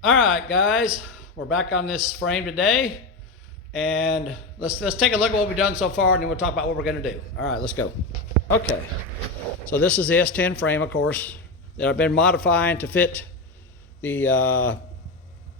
All right, guys, we're back on this frame today, and let's take a look at what we've done so far, and then we'll talk about what we're going to do. All right, let's go. Okay, so this is the S10 frame, of course, that I've been modifying to fit the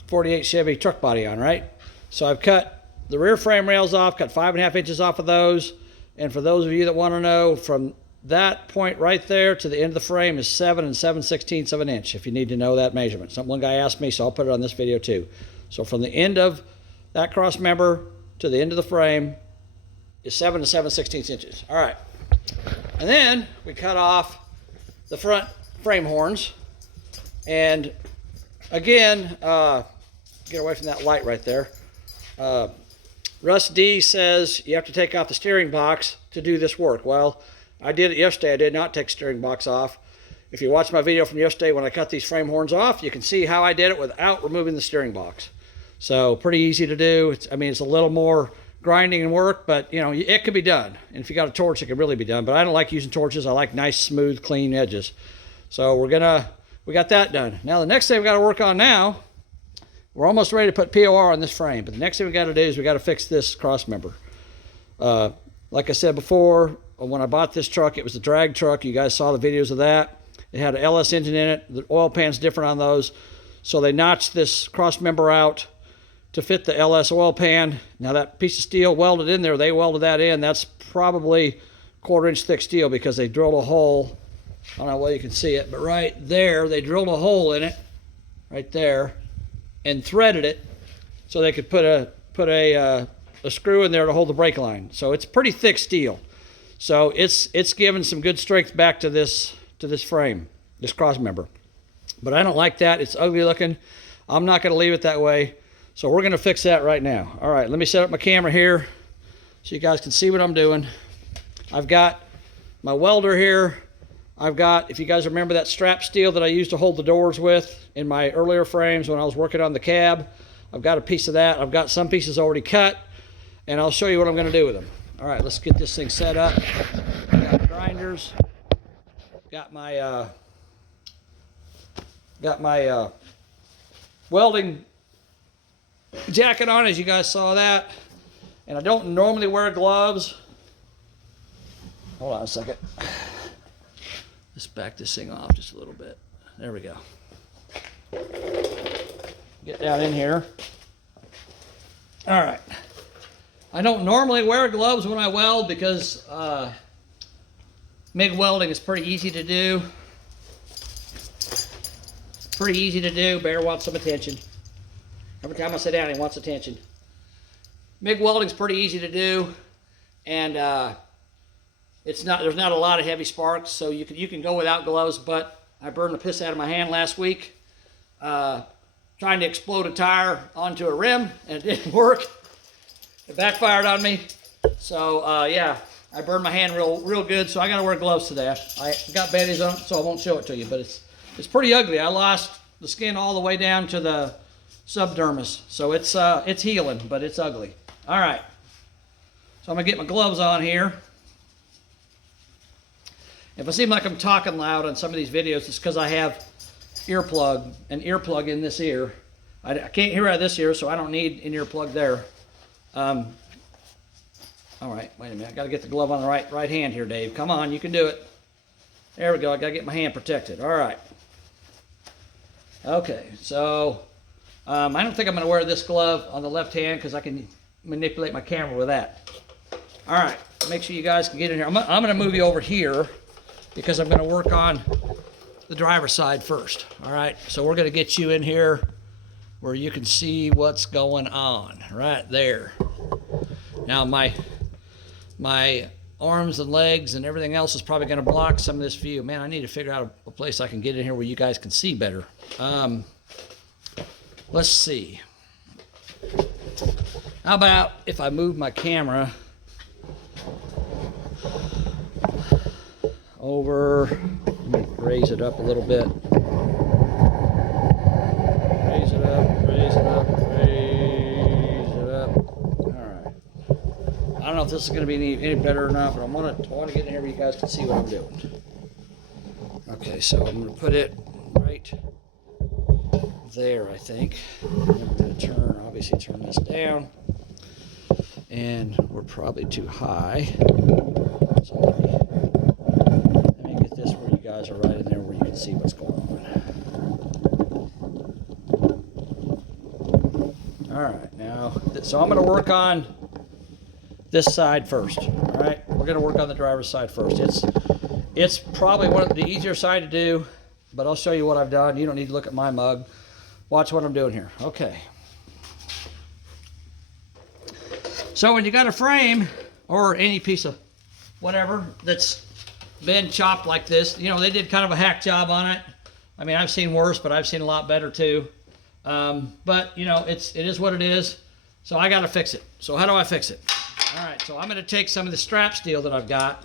48 Chevy truck body on, right? So I've cut the rear frame rails off, cut 5.5 inches off of those, and for those of you that want to know, from that point right there to the end of the frame is 7 7/16 of an inch, if you need to know that measurement. One guy asked me, so I'll put it on this video too. So from the end of that cross member to the end of the frame is 7 7/16 inches. All right. And then we cut off the front frame horns. And again, get away from that light right there. Russ D says you have to take off the steering box to do this work. Well, I did it yesterday. I did not take the steering box off. If you watch my video from yesterday when I cut these frame horns off, you can see how I did it without removing the steering box. So pretty easy to do. It's a little more grinding and work, but you know, it could be done. And if you got a torch, it can really be done. But I don't like using torches. I like nice, smooth, clean edges. So we got that done. Now the next thing we got to work on now, we're almost ready to put POR on this frame. But the next thing we got to do is we got to fix this cross member. Like I said before, when I bought this truck, it was a drag truck. You guys saw the videos of that. It had an LS engine in it. The oil pan's different on those. So they notched this cross member out to fit the LS oil pan. Now that piece of steel welded in there, they welded that in. That's probably 1/4 inch thick steel because they drilled a hole. I don't know whether you can see it, but right there, they drilled a hole in it, right there, and threaded it so they could put a screw in there to hold the brake line. So it's pretty thick steel. So it's given some good strength back to this frame, this cross member. But I don't like that. It's ugly looking. I'm not going to leave it that way. So we're going to fix that right now. All right, let me set up my camera here so you guys can see what I'm doing. I've got my welder here. I've got, if you guys remember that strap steel that I used to hold the doors with in my earlier frames when I was working on the cab, I've got a piece of that. I've got some pieces already cut, and I'll show you what I'm going to do with them. All right, let's get this thing set up. Got grinders. Got my welding jacket on, as you guys saw that. And I don't normally wear gloves. Hold on a second. Let's back this thing off just a little bit. There we go. Get down in here. All right. I don't normally wear gloves when I weld because MIG welding is pretty easy to do. Pretty easy to do. Bear wants some attention. Every time I sit down, he wants attention. MIG welding is pretty easy to do, and there's not a lot of heavy sparks, so you can go without gloves. But I burned the piss out of my hand last week trying to explode a tire onto a rim, and it didn't work. It backfired on me. So yeah, I burned my hand real good, so I gotta wear gloves today. I got bandages on it, so I won't show it to you, but it's pretty ugly. I lost the skin all the way down to the subdermis. So it's healing, but it's ugly. All right. So I'm gonna get my gloves on here. If I seem like I'm talking loud on some of these videos, it's because I have an earplug in this ear. I can't hear out of this ear, so I don't need an earplug there. All right, wait a minute. I got to get the glove on the right hand here, Dave. Come on, you can do it. There we go. I got to get my hand protected. All right. Okay, so I don't think I'm going to wear this glove on the left hand because I can manipulate my camera with that. All right, make sure you guys can get in here. I'm going to move you over here because I'm going to work on the driver's side first. All right, so we're going to get you in here where you can see what's going on right there. Now my arms and legs and everything else is probably going to block some of this view. Man, I need to figure out a place I can get in here where you guys can see better. Let's see. How about if I move my camera over, let me raise it up a little bit. Raise it up, raise it up, raise it up. All right. I don't know if this is going to be any better or not, but I want to get in here where you guys can see what I'm doing. Okay, so I'm going to put it right there, I think. And then we're going to obviously turn this down. And we're probably too high. So let me get this where you guys are right in there where you can see what's going on. All right, now, so I'm going to work on this side first. All right, we're going to work on the driver's side first. It's probably one of the easier side to do, but I'll show you what I've done. You don't need to look at my mug. Watch what I'm doing here. Okay. So when you got a frame or any piece of whatever that's been chopped like this, you know, they did kind of a hack job on it. I mean, I've seen worse, but I've seen a lot better too. But you know, it is what it is. So I got to fix it. So how do I fix it? All right, so I'm going to take some of the strap steel that I've got.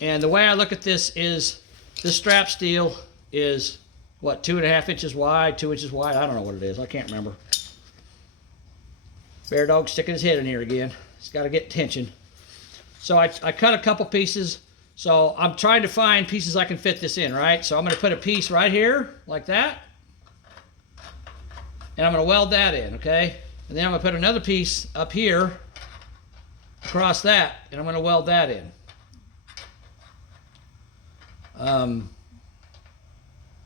And the way I look at this is this strap steel is, what, 2.5 inches wide, 2 inches wide? I don't know what it is. I can't remember. Bear dog sticking his head in here again. He's got to get tension. So I cut a couple pieces. So I'm trying to find pieces I can fit this in, right? So I'm going to put a piece right here, like that. And I'm going to weld that in, okay? And then I'm going to put another piece up here across that, and I'm going to weld that in.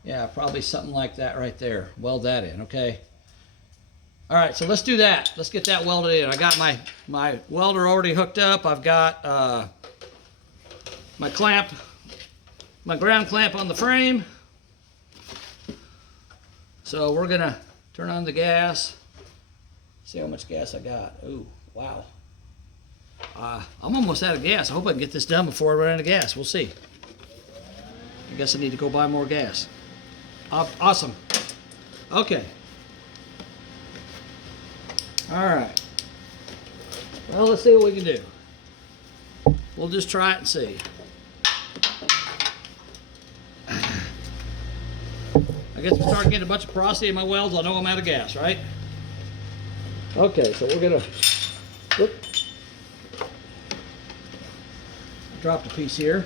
Yeah, probably something like that right there. Weld that in, okay? All right, so let's do that. Let's get that welded in. I got my welder already hooked up. I've got my clamp, my ground clamp on the frame. So we're gonna turn on the gas. See how much gas I got. Ooh, wow. I'm almost out of gas. I hope I can get this done before I run out of gas. We'll see. I guess I need to go buy more gas. Awesome. Okay. All right. Well, let's see what we can do. We'll just try it and see. I guess we start getting a bunch of porosity in my welds. I'll know I'm out of gas, right? Okay, so we're gonna drop the piece here.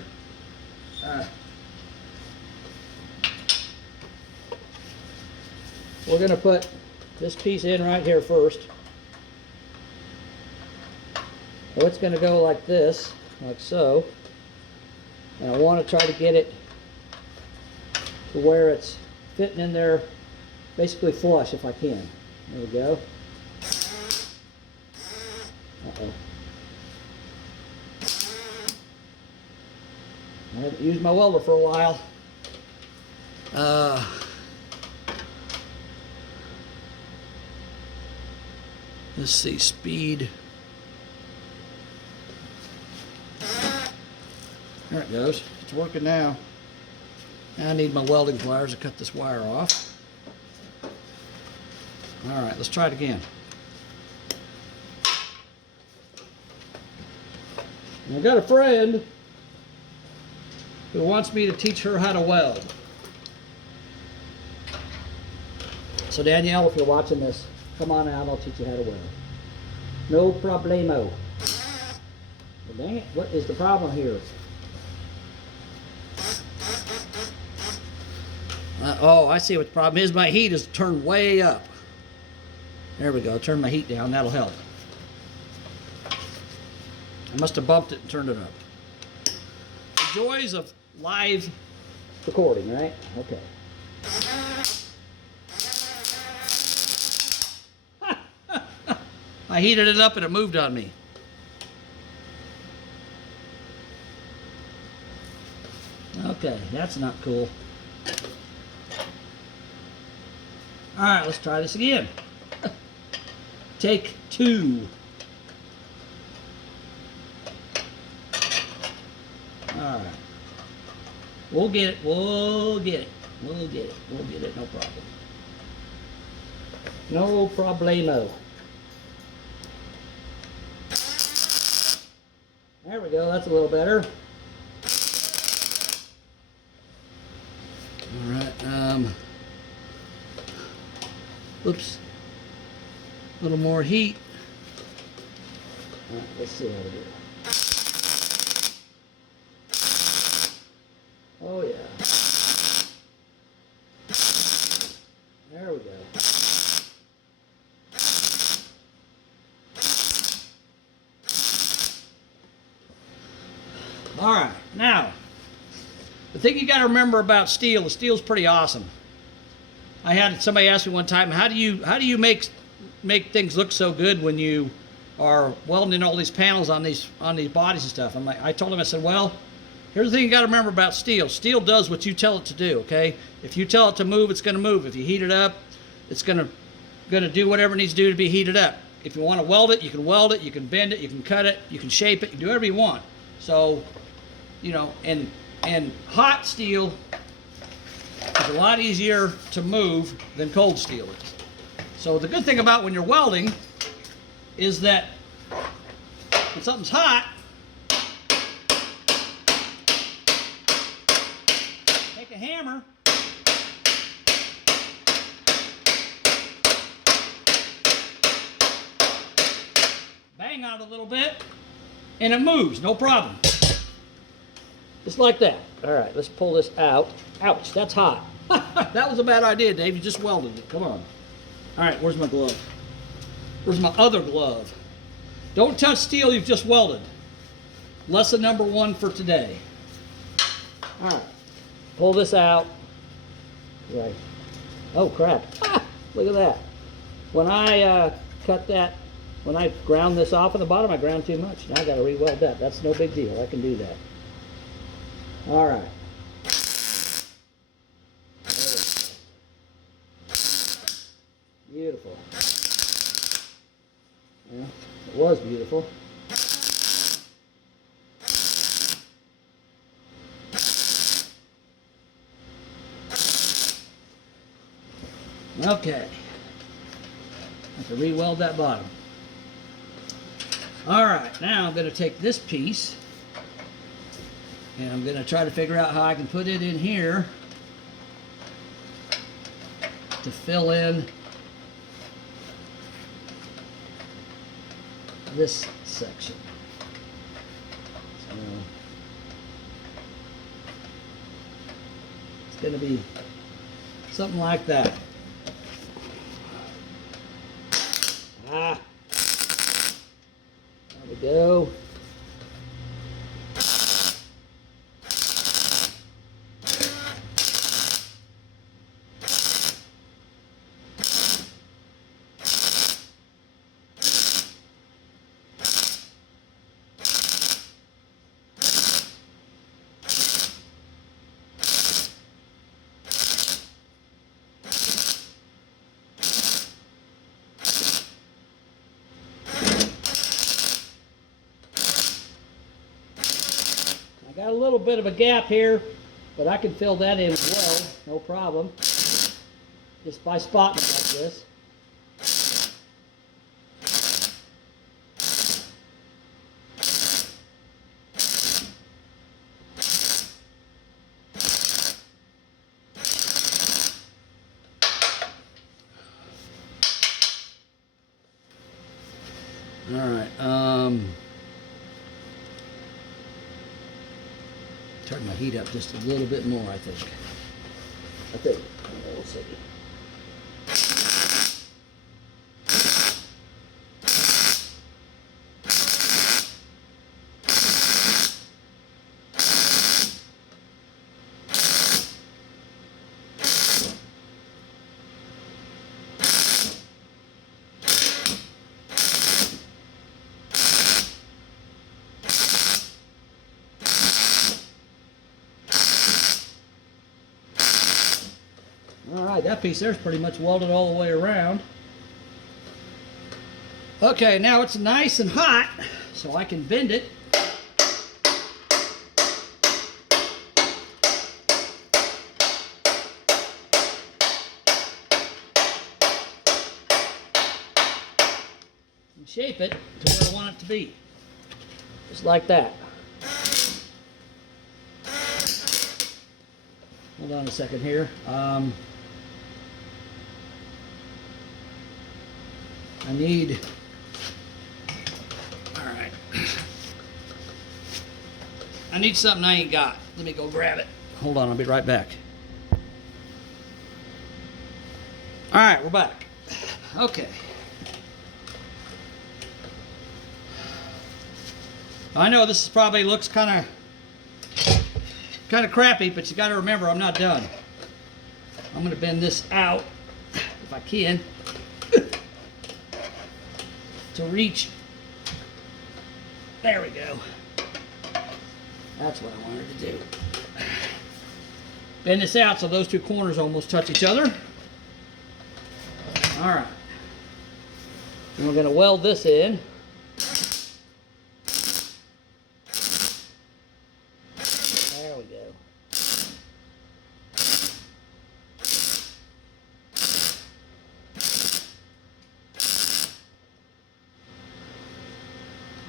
We're gonna put this piece in right here first. So it's going to go like this, like so. And I want to try to get it to where it's fitting in there basically flush if I can. There we go. Uh-oh. I haven't used my welder for a while. Let's see, speed. There it goes. It's working now. Now I need my welding pliers to cut this wire off. All right, let's try it again. I've got a friend who wants me to teach her how to weld. So Danielle, if you're watching this, come on out, I'll teach you how to weld. No problemo. Well, dang it, what is the problem here? Oh, I see what the problem is. My heat is turned way up. There we go. Turn my heat down. That'll help. I must have bumped it and turned it up. The joys of live recording, right? Okay. I heated it up and it moved on me. Okay, that's not cool. All right, let's try this again. Take 2. All right. We'll get it. We'll get it. We'll get it. We'll get it. No problem. No problemo. There we go. That's a little better. All right. Oops. A little more heat. All right, let's see how to do it. Oh yeah. There we go. All right, now, the thing you got to remember about steel, the steel's pretty awesome. I had somebody ask me one time, how do you make things look so good when you are welding all these panels on these bodies and stuff? I told him, I said, well, here's the thing you got to remember about steel. Steel does what you tell it to do, okay? If you tell it to move, it's going to move. If you heat it up, it's going to do whatever it needs to do to be heated up. If you want to weld it, you can bend it, you can cut it, you can shape it, you can do whatever you want. So, you know, and hot steel is a lot easier to move than cold steel is. So the good thing about when you're welding is that when something's hot, take a hammer, bang on it a little bit, and it moves, no problem. Just like that. All right, let's pull this out. Ouch, that's hot. That was a bad idea, Dave. You just welded it. Come on. All right, where's my glove? Where's my other glove? Don't touch steel you've just welded. Lesson number 1 for today. All right, pull this out. Right. Oh, crap. Look at that. When I when I ground this off at the bottom, I ground too much. Now I got to re-weld that. That's no big deal. I can do that. All right. Beautiful. Yeah, it was beautiful. Okay. I have to re-weld that bottom. All right, now I'm going to take this piece and I'm going to try to figure out how I can put it in here to fill in this section. So it's going to be something like that. There we go. Got a little bit of a gap here, but I can fill that in as well, no problem. Just by spotting it like this. All right. Turn my heat up just a little bit more, I think. We'll see. Alright, that piece there is pretty much welded all the way around. Okay, now it's nice and hot, so I can bend it. And shape it to where I want it to be. Just like that. Hold on a second here. I need, all right, I need something I ain't got. Let me go grab it. Hold on, I'll be right back. right, we're back. Okay. I know this is probably looks kind of crappy, but you got to remember I'm not done. I'm going to bend this out if I can to reach. There we go. That's what I wanted to do. Bend this out so those two corners almost touch each other. All right. And we're going to weld this in. There we go.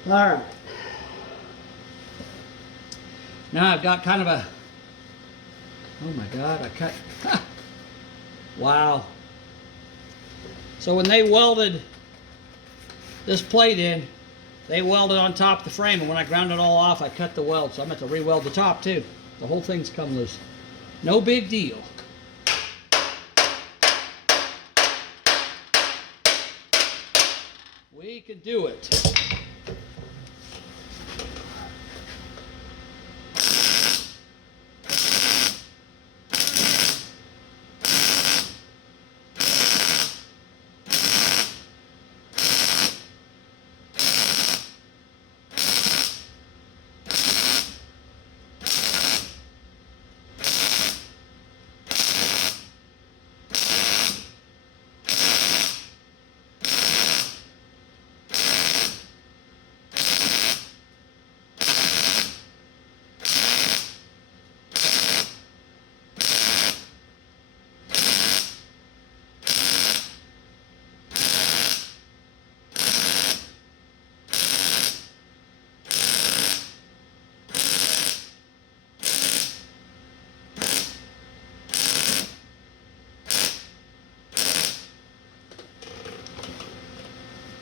All right. Now I've got kind of a, oh my God, I cut, wow. So when they welded this plate in, they welded on top of the frame, and when I ground it all off, I cut the weld, so I'm going to re-weld the top too. The whole thing's come loose. No big deal. We can do it.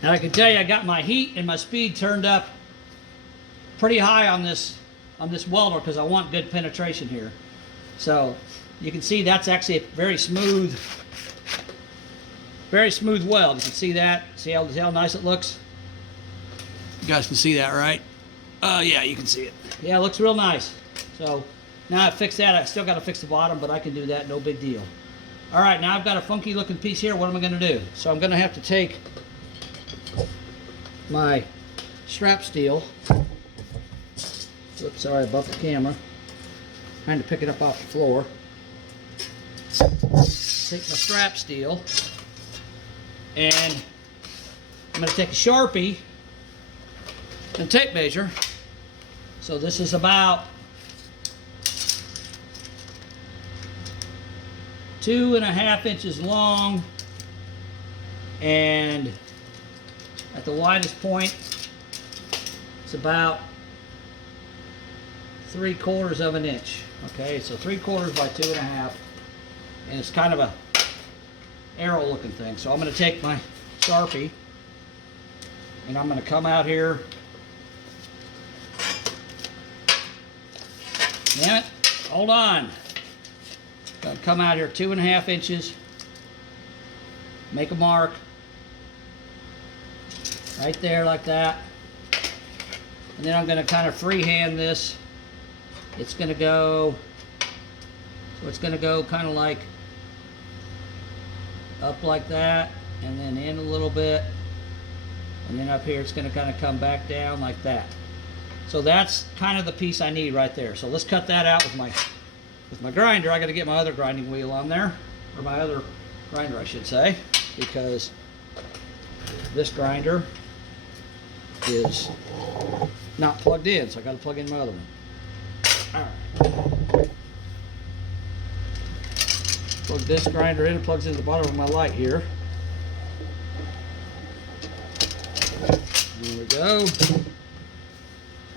And I can tell you I got my heat and my speed turned up pretty high on this welder because I want good penetration here. So you can see that's actually a very smooth weld. You can see that. See how nice it looks? You guys can see that, right? Yeah, you can see it. Yeah, it looks real nice. So now I fixed that. I still got to fix the bottom, but I can do that, no big deal. All right, now I've got a funky looking piece here. What am I going to do? So I'm going to have to take my strap steel. Oops, sorry, I bumped the camera. Trying to pick it up off the floor. Take my strap steel, and I'm going to take a Sharpie and tape measure. So this is about 2.5 inches long, and at the widest point it's about 3/4 of an inch. Okay, so 3/4 by 2.5, and it's kind of a arrow looking thing. So I'm going to take my Sharpie and I'm going to come out here. Damn it, hold on. Gonna come out here 2.5 inches, make a mark right there like that, and then I'm going to kind of freehand this. It's going to go, so it's going to go kind of like up like that, and then in a little bit, and then up here it's going to kind of come back down like that. So that's kind of the piece I need right there. So let's cut that out with my grinder. I got to get my other grinding wheel on there, or my other grinder I should say, because this grinder is not plugged in, so I got to plug in my other one. All right. Plug this grinder in. It plugs into the bottom of my light here. There we go.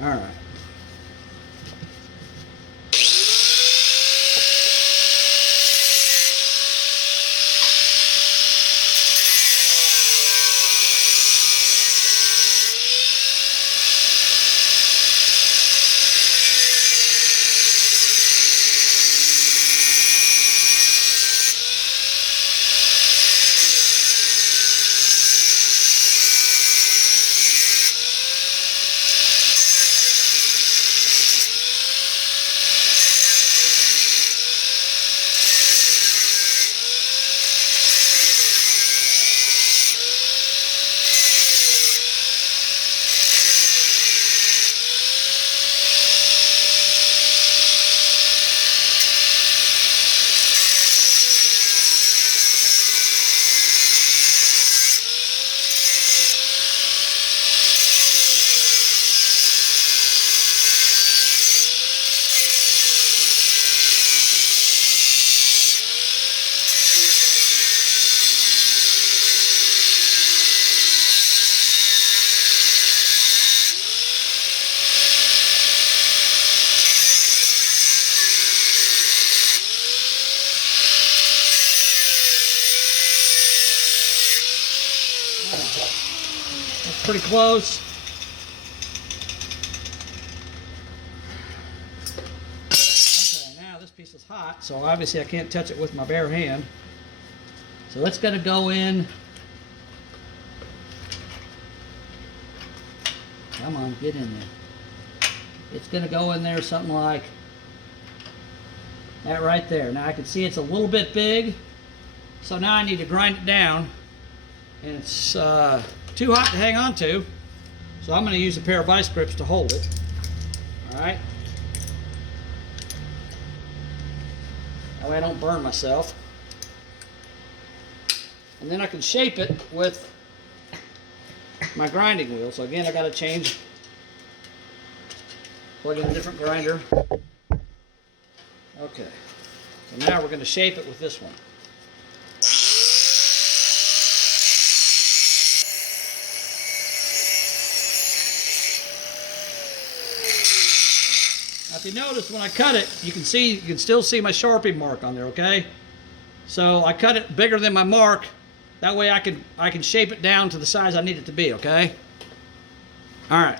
All right. That's pretty close. Okay, now this piece is hot, so obviously I can't touch it with my bare hand. So it's going to go in. Come on, get in there. It's going to go in there something like that right there. Now I can see it's a little bit big, so now I need to grind it down. And it's too hot to hang on to, so I'm going to use a pair of vice grips to hold it. All right. That way I don't burn myself. And then I can shape it with my grinding wheel. So again, I got to plug in a different grinder. Okay. So now we're going to shape it with this one. Now if you notice when I cut it, you can still see my Sharpie mark on there, okay? So I cut it bigger than my mark. That way I can shape it down to the size I need it to be, okay? All right.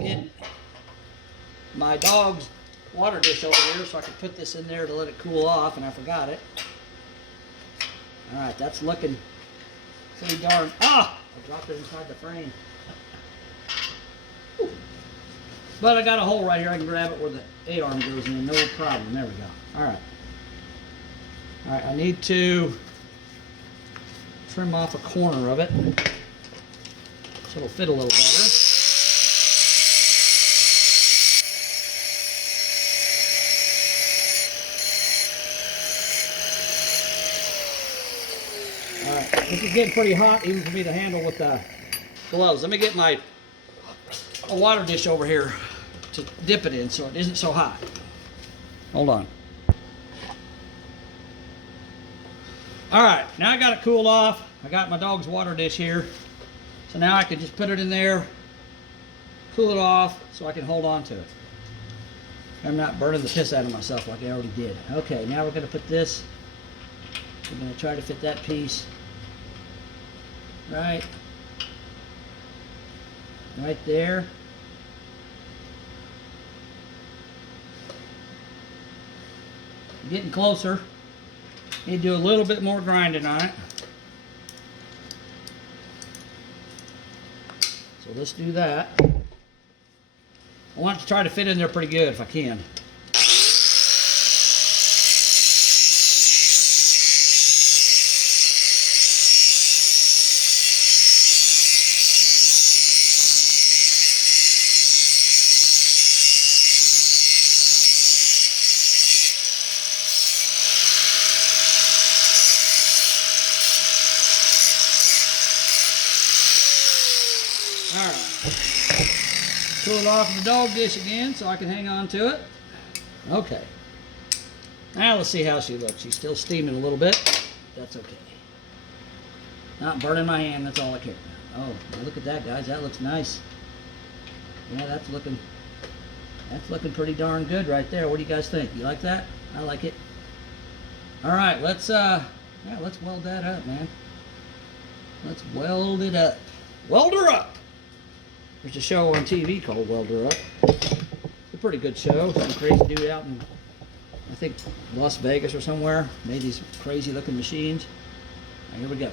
Get my dog's water dish over here so I can put this in there to let it cool off, and I forgot it. All right, that's looking pretty darn. I dropped it inside the frame. But I got a hole right here. I can grab it where the A-arm goes in, no problem. There we go. All right. All right, I need to trim off a corner of it so it'll fit a little better. Alright, this is getting pretty hot even for me to handle with the gloves. Let me get a water dish over here to dip it in so it isn't so hot. Hold on. Alright, now I got it cooled off. I got my dog's water dish here. So now I can just put it in there, cool it off so I can hold on to it. I'm not burning the piss out of myself like I already did. Okay, now we're going to put this. We're going to try to fit that piece right there. Getting closer. Need to do a little bit more grinding on it. So let's do that. I want it to try to fit in there pretty good if I can. Pull it off the dog dish again so I can hang on to it. Okay. Now let's see how she looks. She's still steaming a little bit. That's okay. Not burning my hand, that's all I care about. Oh, look at that, guys. That looks nice. Yeah, that's looking pretty darn good right there. What do you guys think? You like that? I like it. All right, let's weld that up, man. Let's weld it up. Weld her up. There's a show on TV called Weld Her Up. It's a pretty good show. Some crazy dude out in, I think, Las Vegas or somewhere made these crazy looking machines. Right, here we go.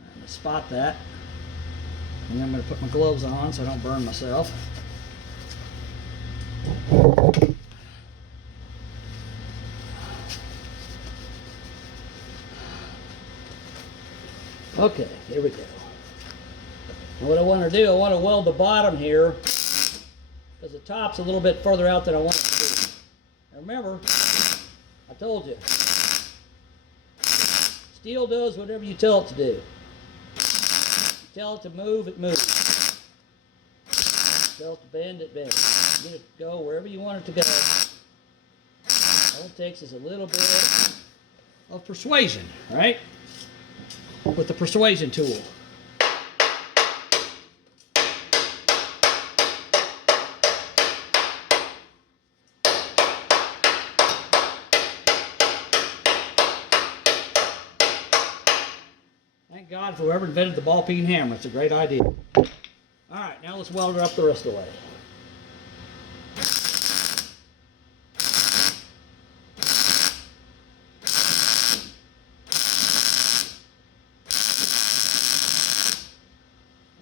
I'm going to spot that. And then I'm going to put my gloves on so I don't burn myself. Okay, here we go. What I want to do, I want to weld the bottom here, because because the top's a little bit further out than I want it to be. Now remember, I told you, steel does whatever you tell it to do. You tell it to move, it moves. You tell it to bend, it bends. Get it to go wherever you want it to go. All it takes is a little bit of persuasion, right? With the persuasion tool. Thank God for whoever invented the ball peen hammer. It's a great idea. All right, now let's weld it up the rest of the way.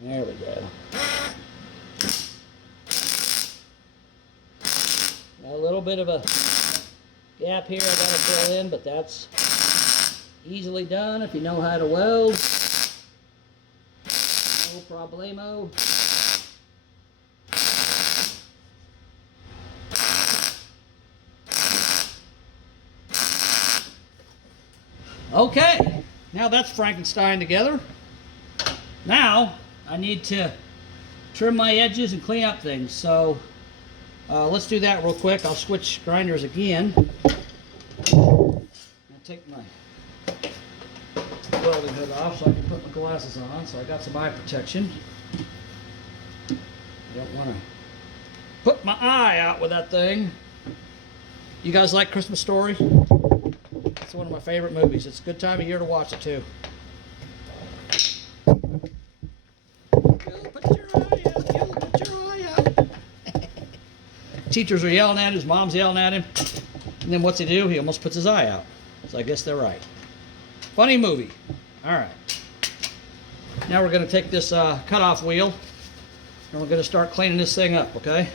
There we go. Got a little bit of a gap here I got to fill in, but that's easily done if you know how to weld. No problemo. Okay, now that's Frankenstein together. Now I need to trim my edges and clean up things. So let's do that real quick. I'll switch grinders again. I'll take my welding hood off so I can put my glasses on, so I got some eye protection. I don't want to put my eye out with that thing. You guys like Christmas Story? It's one of my favorite movies. It's a good time of year to watch it too. Put your eye out, put your eye out. Teachers are yelling at him, his mom's yelling at him, and then what's he do? He almost puts his eye out. So I guess they're right. Funny movie. All right. Now we're going to take this cutoff wheel and we're going to start cleaning this thing up, okay?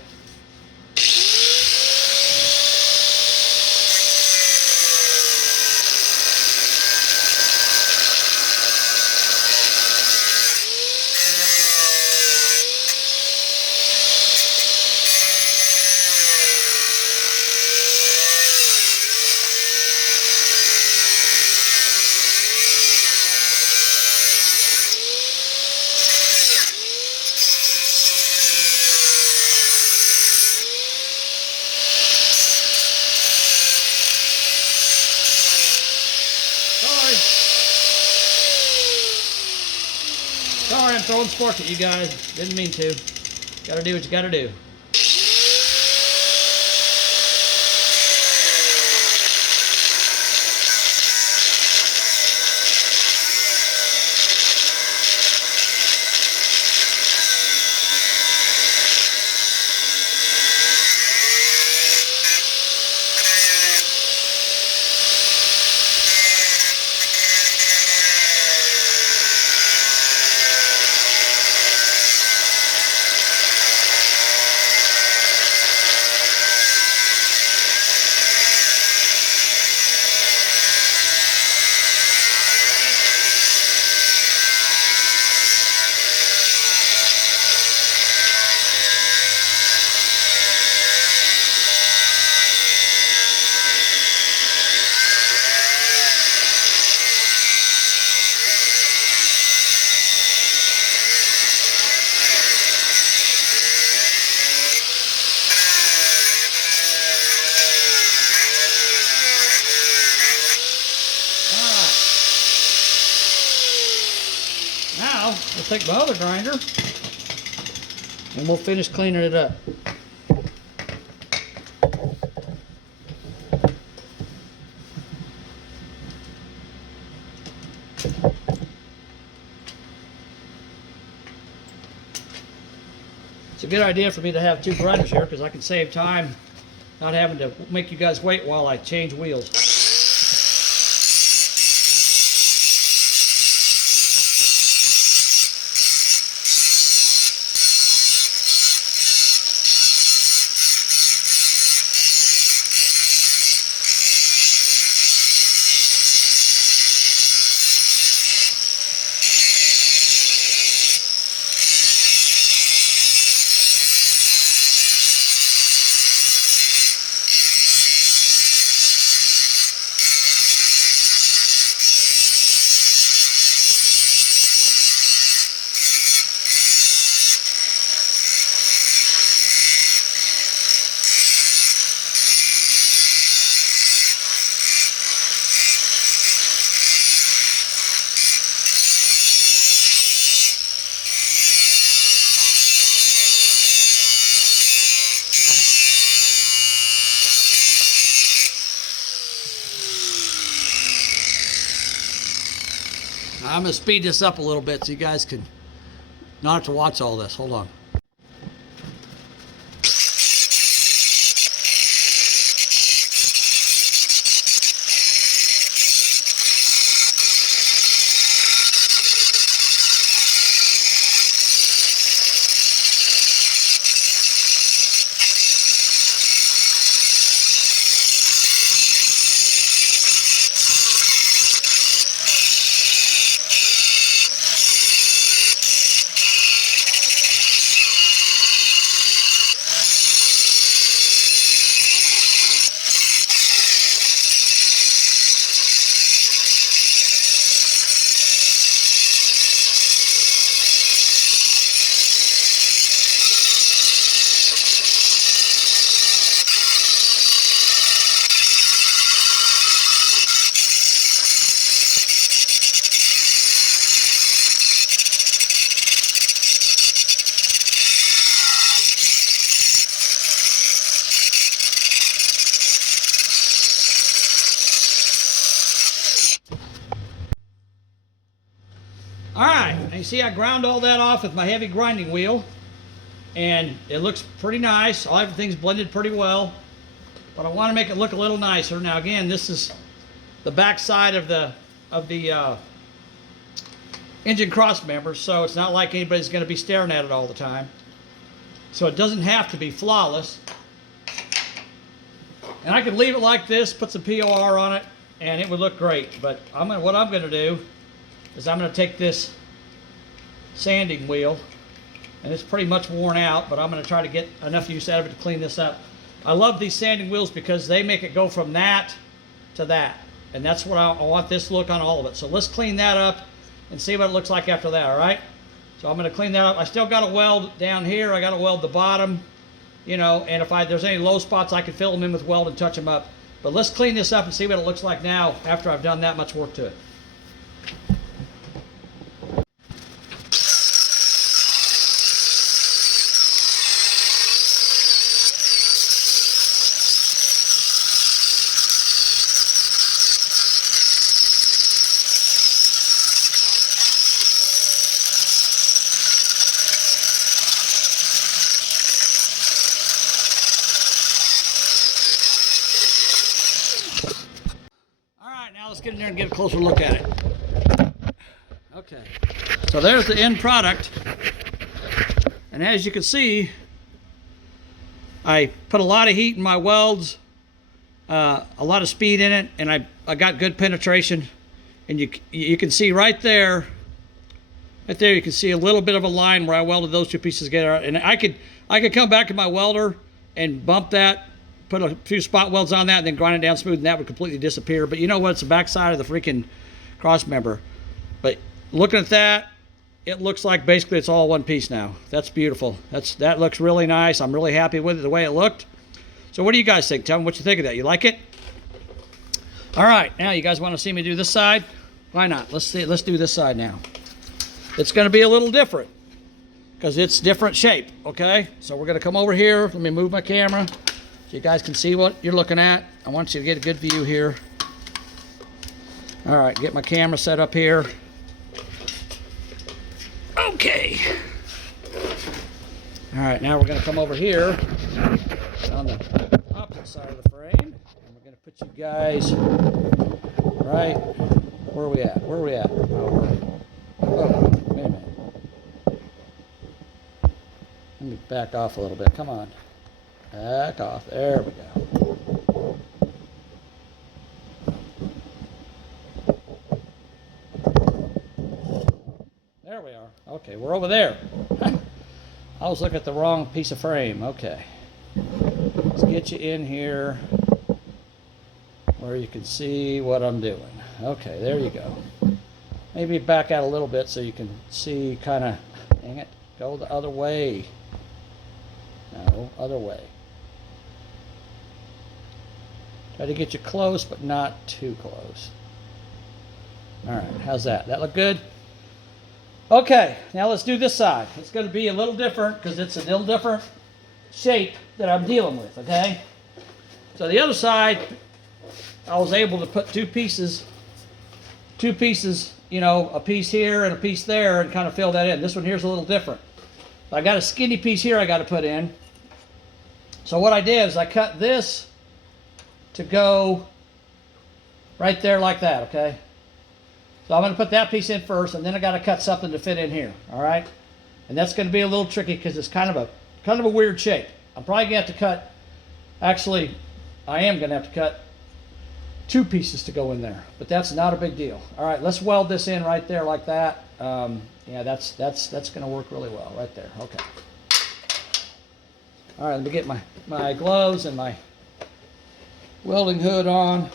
Sorry, I'm throwing sparks at you guys. Didn't mean to. Gotta do what you gotta do. Now, we'll take my other grinder and we'll finish cleaning it up. It's a good idea for me to have two grinders here because I can save time not having to make you guys wait while I change wheels. I'm going to speed this up a little bit so you guys can not have to watch all this. Hold on. All right, and you see I ground all that off with my heavy grinding wheel, and it looks pretty nice. Everything's blended pretty well, but I want to make it look a little nicer. Now again, this is the back side of the engine cross member, so it's not like anybody's going to be staring at it all the time. So it doesn't have to be flawless. And I could leave it like this, put some POR on it, and it would look great. But what I'm going to do is I'm going to take this sanding wheel, and it's pretty much worn out, but I'm going to try to get enough use out of it to clean this up. I love these sanding wheels because they make it go from that to that, and that's what I want this look on all of it. So let's clean that up and see what it looks like after that, all right? So I'm going to clean that up. I still got to weld down here. I got to weld the bottom, you know, and if there's any low spots, I can fill them in with weld and touch them up. But let's clean this up and see what it looks like now after I've done that much work to it. Now let's get in there and get a closer look at it. Okay, so there's the end product, and as you can see, I put a lot of heat in my welds, a lot of speed in it, and I got good penetration. And you can see right there you can see a little bit of a line where I welded those two pieces together. And I could come back to my welder and bump that, put a few spot welds on that, and then grind it down smooth, and that would completely disappear. But you know what? It's the backside of the freaking cross member. But looking at that, it looks like basically it's all one piece now. That's beautiful. That looks really nice. I'm really happy with it, the way it looked. So what do you guys think? Tell me what you think of that. You like it? All right, now you guys want to see me do this side? Why not? Let's do this side now. It's going to be a little different because it's different shape, okay? So we're going to come over here. Let me move my camera so you guys can see what you're looking at. I want you to get a good view here. All right, get my camera set up here. Okay. All right, now we're going to come over here on the opposite side of the frame, and we're going to put you guys right. Where are we at? Where are we at? Oh, wait a minute. Let me back off a little bit. Come on. Back off. There we go. There we are. Okay, we're over there. I was looking at the wrong piece of frame. Okay. Let's get you in here where you can see what I'm doing. Okay, there you go. Maybe back out a little bit so you can see kind of, dang it, go the other way. No, other way. Try to get you close, but not too close. All right, how's that? That look good? Okay, now let's do this side. It's going to be a little different because it's a little different shape that I'm dealing with, okay? So the other side, I was able to put two pieces you know, a piece here and a piece there and kind of fill that in. This one here's a little different. I got a skinny piece here I got to put in. So what I did is I cut this to go right there like that, okay? So I'm going to put that piece in first, and then I got to cut something to fit in here, all right? And that's going to be a little tricky because it's kind of a weird shape. I'm probably going to have to cut, actually, I am going to have to cut 2 pieces to go in there, but that's not a big deal. All right, let's weld this in right there like that. Yeah, that's going to work really well right there. Okay. All right, let me get my gloves and my welding hood on.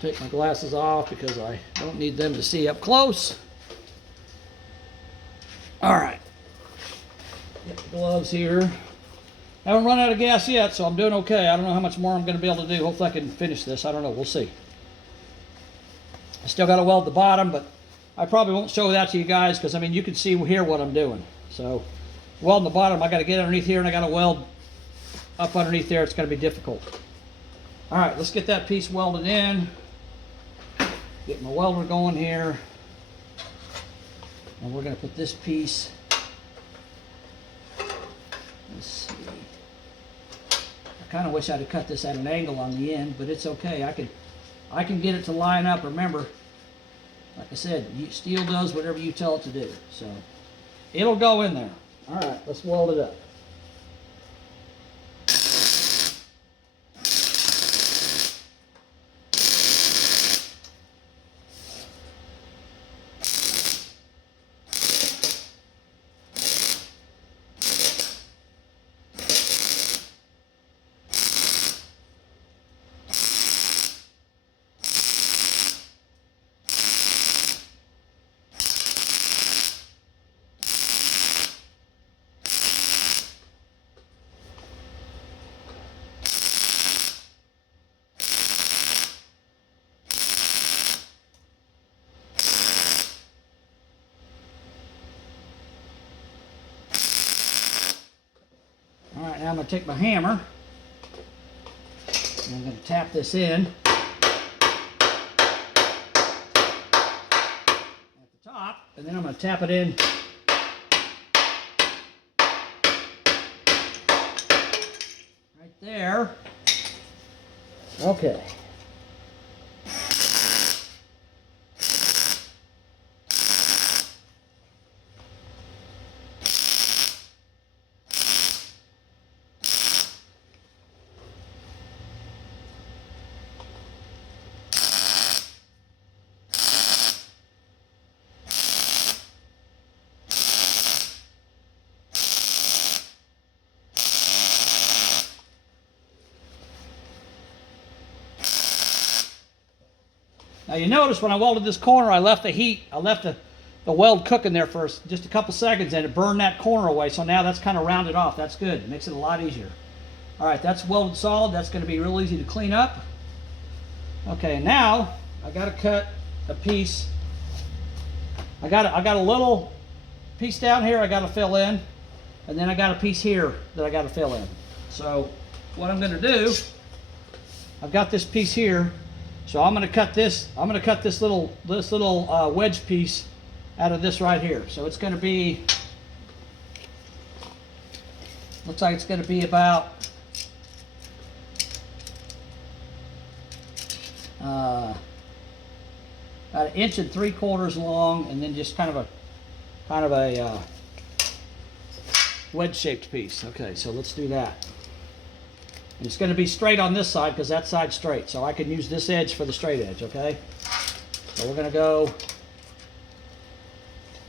Take my glasses off because I don't need them to see up close. All right. Get the gloves here. I haven't run out of gas yet, so I'm doing okay. I don't know how much more I'm going to be able to do. Hopefully I can finish this. I don't know. We'll see. I still got to weld the bottom, but I probably won't show that to you guys because, I mean, you can see here what I'm doing. So, welding the bottom, I got to get underneath here, and I got to weld up underneath there. It's going to be difficult. All right, let's get that piece welded in. Get my welder going here. And we're going to put this piece. Let's see. I kind of wish I'd have cut this at an angle on the end, but it's okay. I can get it to line up. Remember, like I said, steel does whatever you tell it to do. So it'll go in there. All right, let's weld it up. All right, now I'm going to take my hammer, and I'm going to tap this in at the top, and then I'm going to tap it in right there. Okay. Now you notice when I welded this corner, I left the weld cooking there for just a couple seconds and it burned that corner away. So now that's kind of rounded off. That's good. It makes it a lot easier. All right, that's welded solid. That's going to be real easy to clean up. Okay, now I got to cut a piece. I got a little piece down here I got to fill in, and then I got a piece here that I got to fill in. So what I'm going to do, I've got this piece here. So I'm going to cut this. I'm going to cut this little wedge piece out of this right here. So it's going to be, looks like it's going to be about about 1 3/4 long, and then just kind of a wedge-shaped piece. Okay, so let's do that. And it's going to be straight on this side because that side's straight. So I can use this edge for the straight edge, okay? So we're going to go,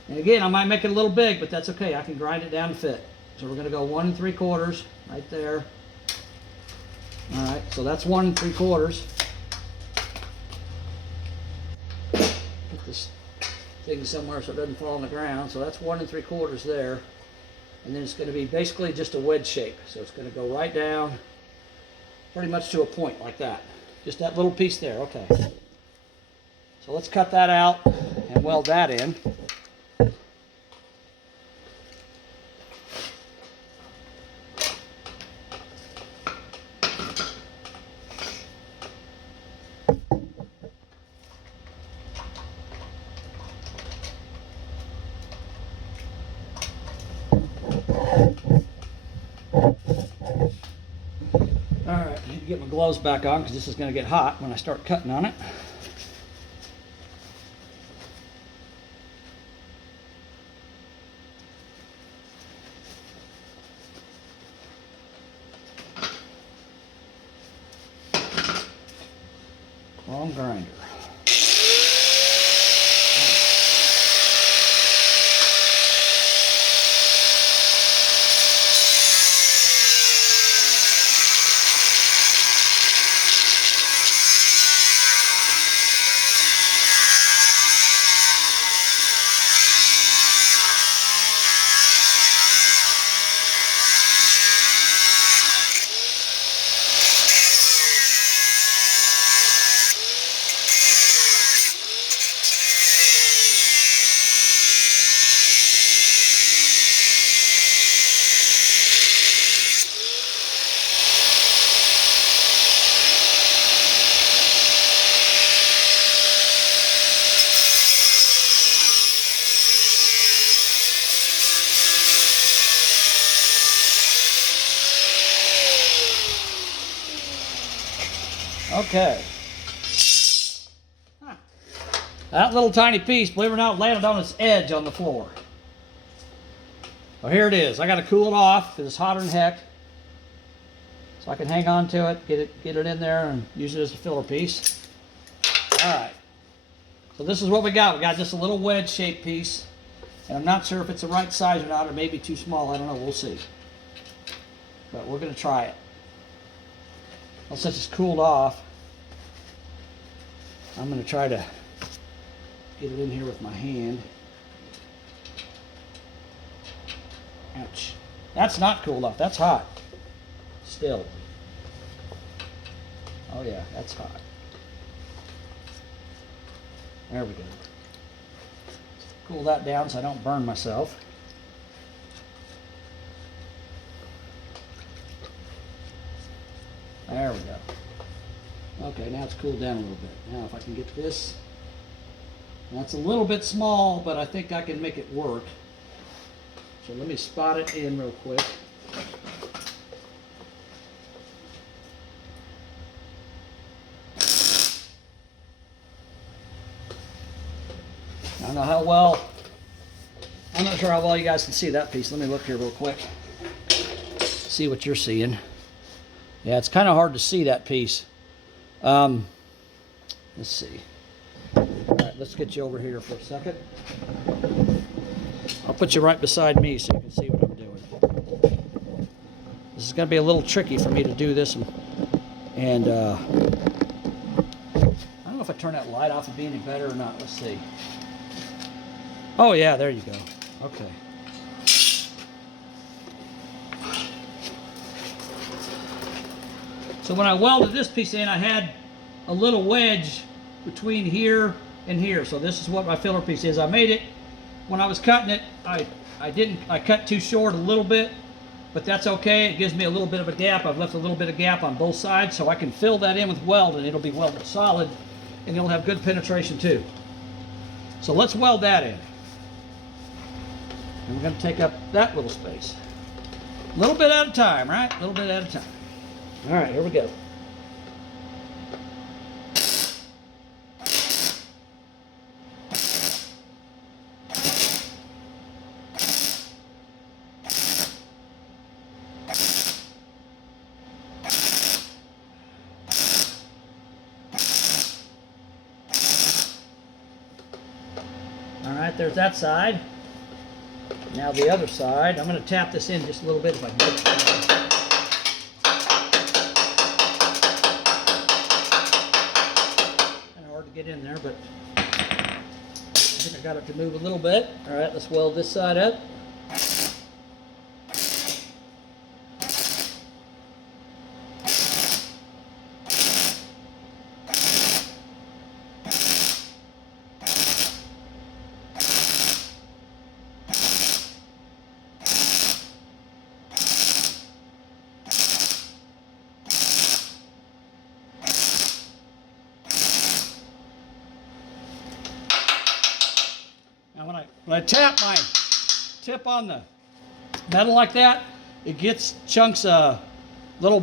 and again, I might make it a little big, but that's okay. I can grind it down to fit. So we're going to go 1 3/4 right there. All right, so that's 1 3/4. Put this thing somewhere so it doesn't fall on the ground. So that's 1 3/4 there. And then it's going to be basically just a wedge shape. So it's going to go right down pretty much to a point like that. Just that little piece there, okay. So let's cut that out and weld that in. Alright, I need to get my gloves back on because this is going to get hot when I start cutting on it. Long grinder. Okay. That little tiny piece, believe it or not, landed on its edge on the floor. Well, here it is. I got to cool it off because it's hotter than heck. So I can hang on to it, get it in there, and use it as a filler piece. All right. So this is what we got. We got just a little wedge-shaped piece, and I'm not sure if it's the right size or not. It may be too small. I don't know. We'll see. But we're going to try it. Well, since it's cooled off, I'm going to try to get it in here with my hand. Ouch. That's not cooled off. That's hot. Still. Oh yeah, that's hot. There we go. Cool that down so I don't burn myself. There we go. Okay, now it's cooled down a little bit. Now if I can get this, that's a little bit small, but I think I can make it work. So let me spot it in real quick. I don't know how well, I'm not sure how well you guys can see that piece. Let me look here real quick. See what you're seeing. Yeah, it's kind of hard to see that piece. Let's see. All right, let's get you over here for a second. I'll put you right beside me so you can see what I'm doing. This is going to be a little tricky for me to do this. And I don't know if I turn that light off, it'd be any better or not. Let's see. Oh, yeah, there you go. Okay. So when I welded this piece in, I had a little wedge between here and here. So this is what my filler piece is. I made it, when I was cutting it, I cut too short a little bit, but that's okay. It gives me a little bit of a gap. I've left a little bit of gap on both sides, so I can fill that in with weld and it'll be welded solid and it'll have good penetration too. So let's weld that in. And we're going to take up that little space. A little bit at a time, right? A little bit at a time. All right, here we go. All right, there's that side. Now the other side, I'm going to tap this in just a little bit if I can get it. Kind of hard to get in there, but I think I got it to move a little bit. All right, let's weld this side up. Now when I tap my tip on the metal like that, it gets chunks of little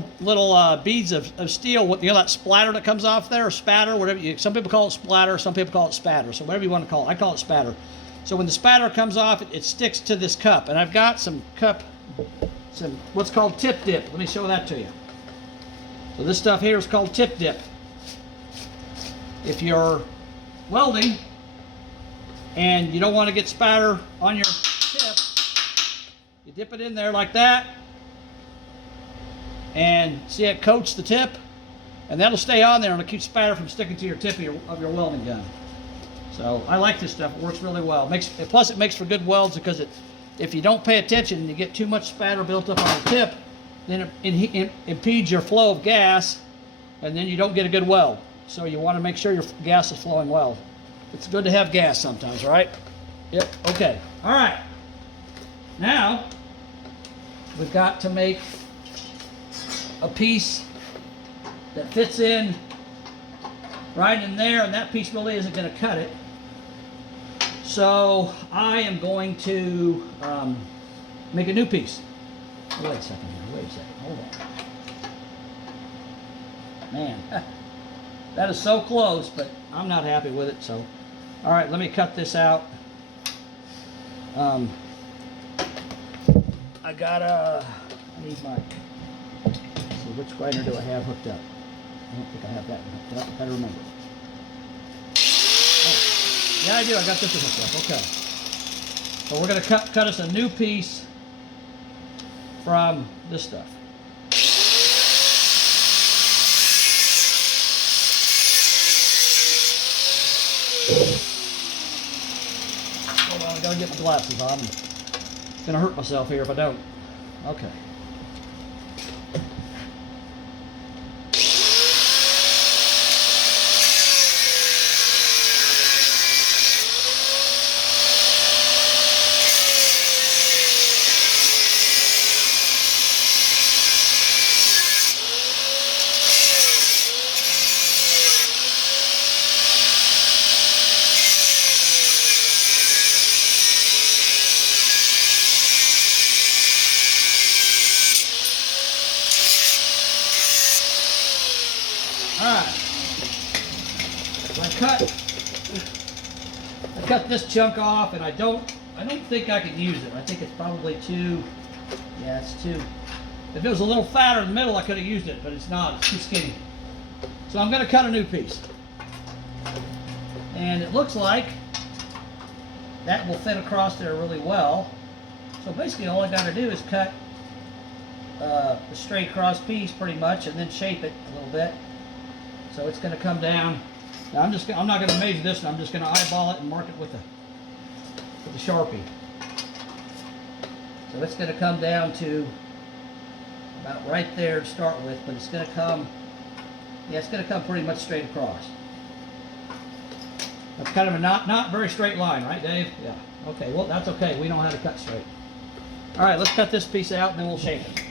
beads of steel with, you know, that splatter that comes off there, or spatter, whatever you, some people call it splatter, some people call it spatter, so whatever you want to call it. I call it spatter. So when the spatter comes off, it sticks to this cup, and I've got some what's called tip dip. Let me show that to you. So this stuff here is called tip dip. If you're welding and you don't want to get spatter on your tip, you dip it in there like that, and see it coats the tip, and that'll stay on there and it'll keep spatter from sticking to your tip of your welding gun. So I like this stuff. It works really well. Plus it makes for good welds, because if you don't pay attention and you get too much spatter built up on the tip, then it impedes your flow of gas, and then you don't get a good weld. So you want to make sure your gas is flowing well. It's good to have gas sometimes, right? Yep. Okay. All right. Now we've got to make a piece that fits in right in there, and that piece really isn't going to cut it. So I am going to make a new piece. Oh, wait a second here. Wait a second. Hold on. Man, that is so close, but I'm not happy with it. So, all right, let me cut this out. I need my. So which grinder do I have hooked up? I don't think I have that one hooked up. I gotta remember. Oh, yeah, I do. I got this one hooked up. Okay. So we're gonna cut us a new piece from this stuff. Hold on, I gotta get my glasses on. I'm gonna hurt myself here if I don't. Okay. Alright, so I cut this chunk off, and I don't think I could use it. I think it's probably too, yeah, it's too, if it was a little fatter in the middle I could have used it, but it's not, it's too skinny. So I'm going to cut a new piece. And it looks like that will fit across there really well. So basically all I got to do is cut a straight across piece pretty much, and then shape it a little bit. So it's going to come down. Now I'm not going to measure this one. I'm just going to eyeball it and mark it with a Sharpie. So it's going to come down to about right there to start with, but it's going to come, yeah, it's going to come pretty much straight across. That's kind of a not very straight line, right, Dave? Yeah. Okay. Well, that's okay. We know how to cut straight. All right. Let's cut this piece out, and then we'll shape it.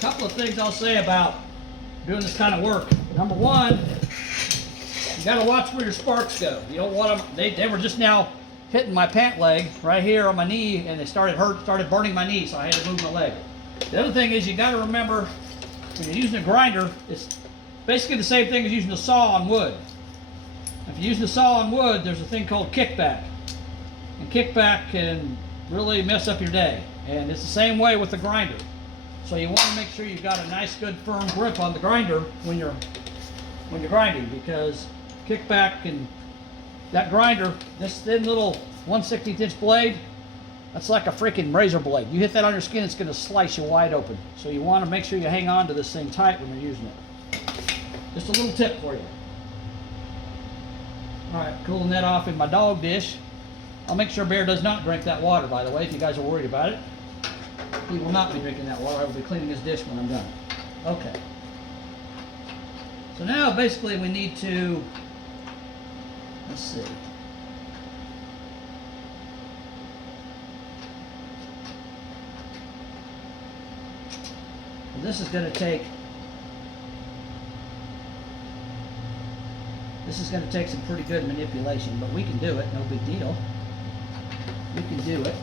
Couple of things I'll say about doing this kind of work. Number one, you got to watch where your sparks go. You don't want them. They were just now hitting my pant leg right here on my knee, and they started burning my knee, so I had to move my leg. The other thing is you got to remember when you're using a grinder, it's basically the same thing as using a saw on wood. If you're using a saw on wood, there's a thing called kickback, and kickback can really mess up your day. And it's the same way with the grinder. So you want to make sure you've got a nice, good, firm grip on the grinder when you're grinding, because kickback and that grinder, this thin little 1/16 inch blade, that's like a freaking razor blade. You hit that on your skin, it's going to slice you wide open. So you want to make sure you hang on to this thing tight when you're using it. Just a little tip for you. All right, cooling that off in my dog dish. I'll make sure Bear does not drink that water, by the way, if you guys are worried about it. He will not be drinking that water. I will be cleaning his dish when I'm done. Okay. So now basically we need to, let's see. This is going to take some pretty good manipulation, but we can do it, no big deal. We can do it.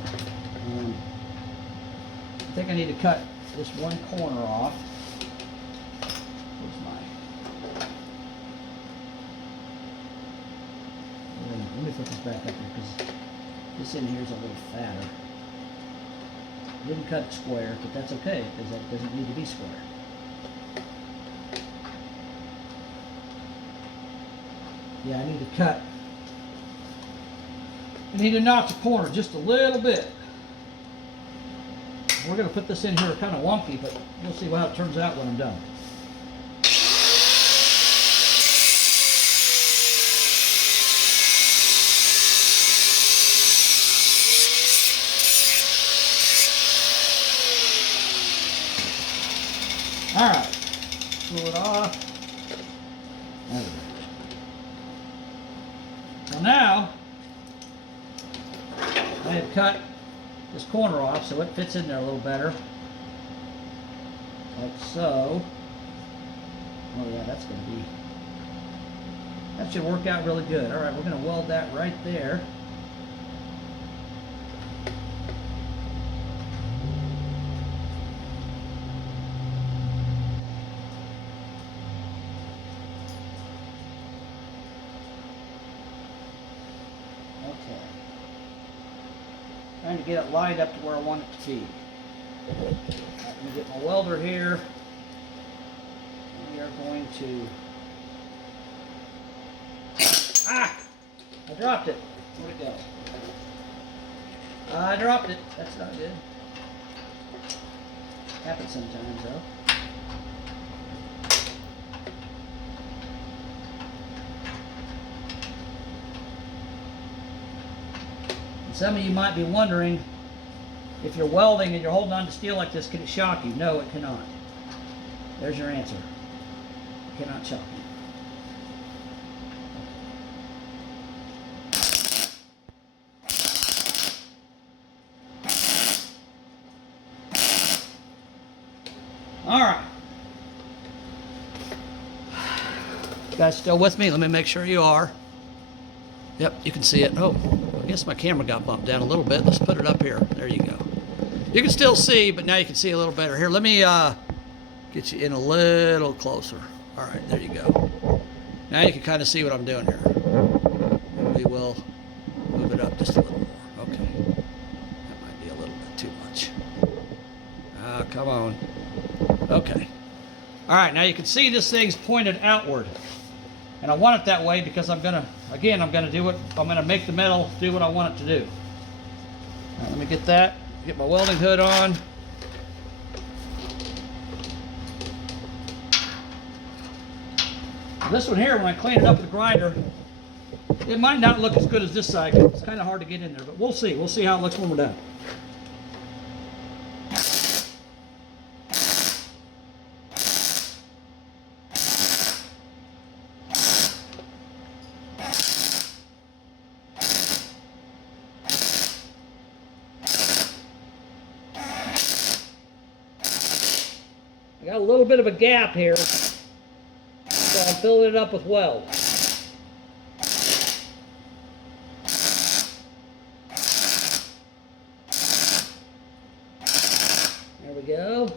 I think I need to cut this one corner off. Where's my... Let me put this back up here because this in here is a little fatter. Didn't cut it square, but that's okay because that doesn't need to be square. Yeah, I need to cut. I need to notch the corner just a little bit. We're going to put this in here kind of wonky, but we'll see how it turns out when I'm done. All right, pull it off. There we go. So now, I have cut this corner off so it fits in there a little better. Like so. Oh yeah, that should work out really good. All right, we're going to weld that right there. Okay. Trying to get it lined up to where I want it to be. Right, let me get my welder here. We are going to... Ah! I dropped it. Where'd it go? I dropped it. That's not good. Happens sometimes though. Some of you might be wondering, if you're welding and you're holding on to steel like this, can it shock you? No, it cannot. There's your answer. It cannot shock you. All right. You guys still with me? Let me make sure you are. Yep, you can see it. Oh, I guess my camera got bumped down a little bit. Let's put it up here. There you go. You can still see, but now you can see a little better. Here, let me get you in a little closer. All right, there you go. Now you can kind of see what I'm doing here. We will move it up just a little more. Okay. That might be a little bit too much. Ah, come on. Okay. All right, now you can see this thing's pointed outward. And I want it that way because I'm gonna make the metal do what I want it to do. All right, let me get that, get my welding hood on. This one here, when I clean it up with the grinder, it might not look as good as this side. It's kind of hard to get in there, but we'll see. We'll see how it looks when we're done. I got a little bit of a gap here, so I'm filling it up with weld. There we go.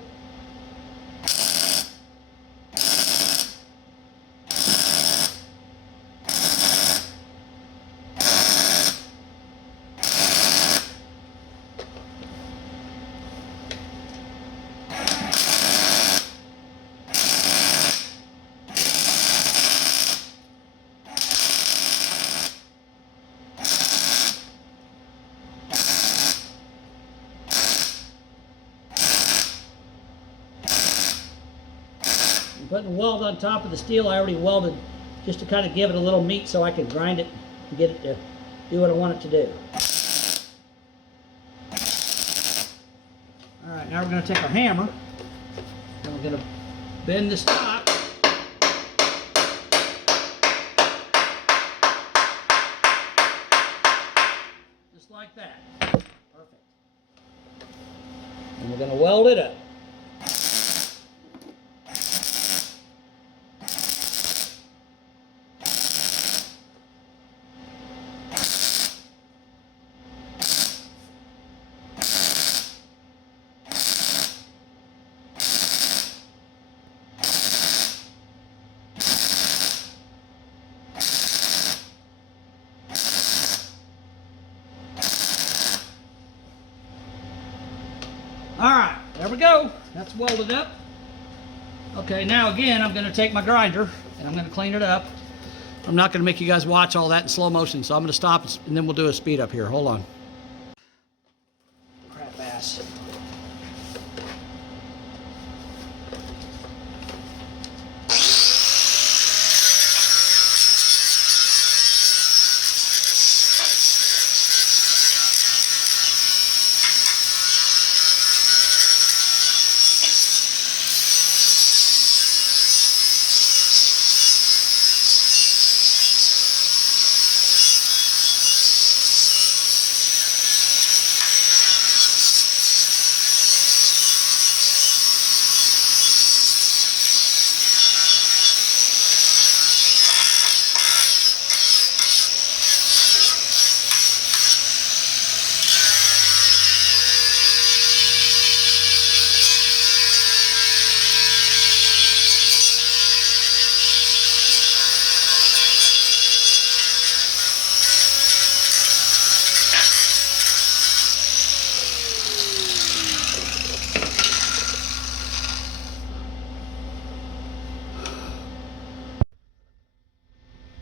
I'm putting weld on top of the steel I already welded just to kind of give it a little meat so I can grind it and get it to do what I want it to do. All right, now we're going to take our hammer and we're going to bend this top. Just like that. Perfect. And we're going to weld it up. All right, there we go. That's welded up. Okay, now again, I'm going to take my grinder and I'm going to clean it up. I'm not going to make you guys watch all that in slow motion, so I'm going to stop and then we'll do a speed up here. Hold on. Crap ass.